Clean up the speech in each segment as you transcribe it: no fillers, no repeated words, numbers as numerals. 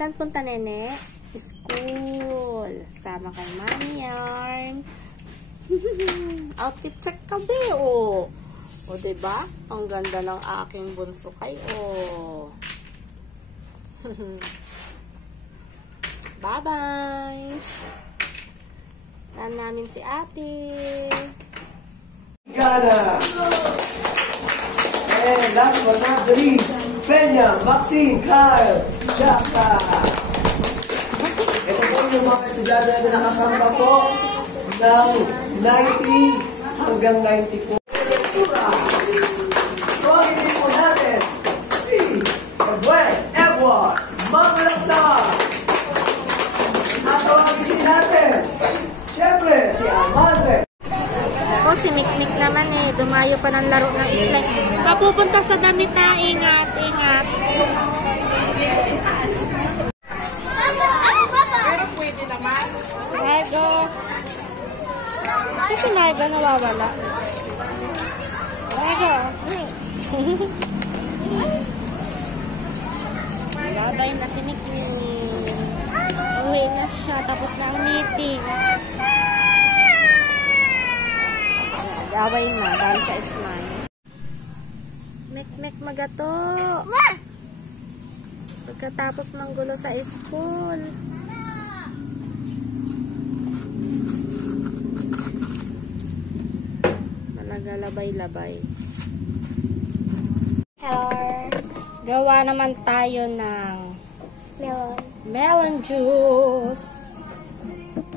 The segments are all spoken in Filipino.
Saan punta, nene? School. Sama kay Mami Yarn. Outfit check ka, be, oh. O, diba? Ang ganda ng aking bunso kay, oh. Bye-bye! Saan namin si ate? Gana! And last but not the least, Peña, Maxine, Kyle, Jaka! Ito po yung mga estudyante na nakasamba po ng 90 hanggang 90 po. Tawagin po natin si Edwin Edward Manglakta. At tawagin din natin, syempre, si Amadre. Ako, si Mikmik naman eh. Dumayo pa ng laro ng slime. Papupunta sa damit na. Ingat, ingat. Pero pwede naman. Margo. Kasi Margo nawawala. Margo. Babay na si Mikmik. Uwi na siya. Tapos na ang meeting. Away na dahil sa slime. Mek magato. Pagkatapos manggulo sa school. Talaga labay-labay. Hello. Gawa naman tayo ng melon juice.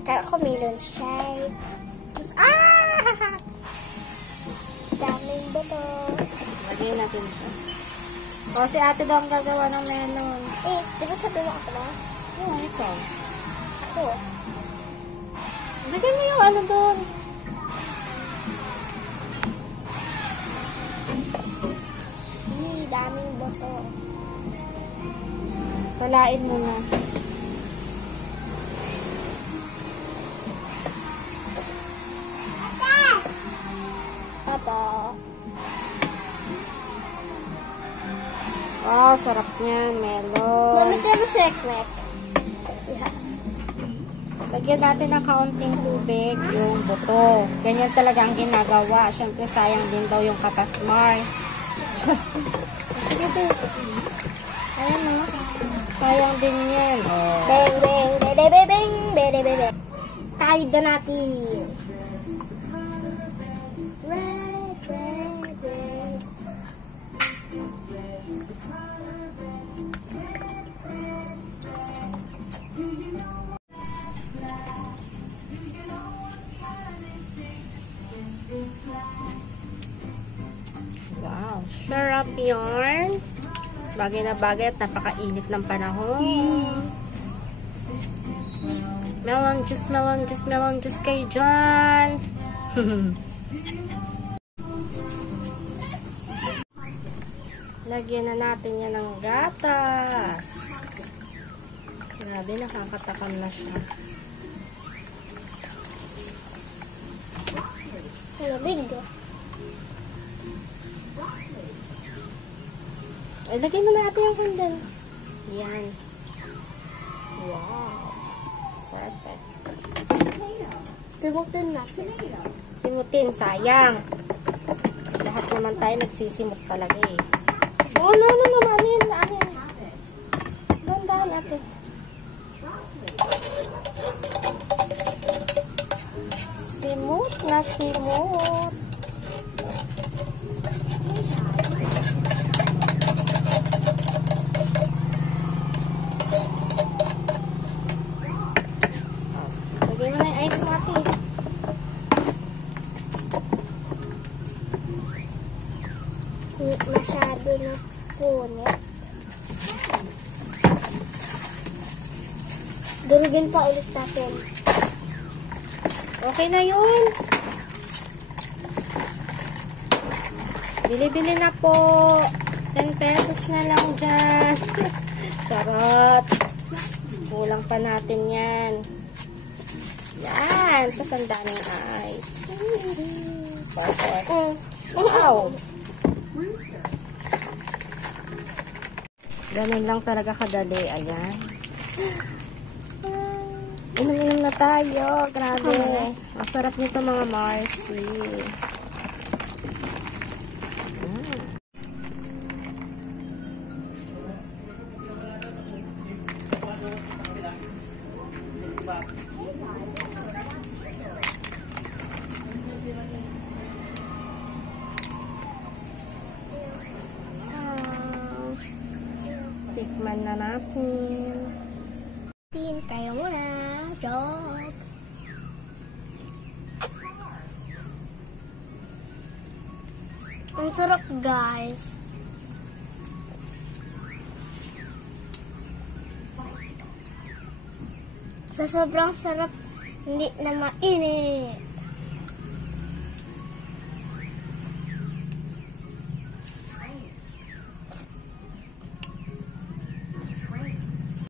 Kaya ko melon shake. Daming buto. Lagyan natin siya. O, si ate daw ang gagawa ng melon. Eh, di ba sabi mo ako na? Oo, ito. Ako. Lagyan mo yung ano doon. Daming buto. Salain mo na. Papa. Wow, sarap niyan, melon. Mami, kaya sekmek. Lagyan natin ng kaunting tubig yung buto. Ganyan talaga ang ginagawa. Siyempre, sayang din daw yung katas Mars. Sige, babe. Ayan, no? Sayang din yan. Oh. Bang, bang, bang, bang, bang, bang, bang, bang. Kahit na natin. Red, red, red. Wow, sarap yarn. Bagay na bagay at napakainit ng panahon. Melon juice kayo dyan. Lagyan na natin yan ng gatas. Grabe, nakakatakam na siya. Lamig. Ay, lagay mo na natin yung condense. Yan. Wow. Perfect. Simutin natin. Simutin, sayang. Lahat naman tayo nagsisimut talaga eh. Oh, no, ano yun. Dandahan natin. Simut na simut. Lagay mo na yung ice mo, ate. Masyado na punit. Durugin pa ulit natin. Okay na yun. Bili-bili na po. 10 pesos na lang dyan. Charot. Kulang pa natin yan. Yan. Tapos ang daming ice. Perfect. Wow. Ganun lang talaga kadali. Ayan. Inom-inom na tayo. Grabe. Masarap nito mga Marcy. Tikman na natin. Kayo muna. Joke. Ang sarap, guys. Sa sobrang sarap, hindi na mainit.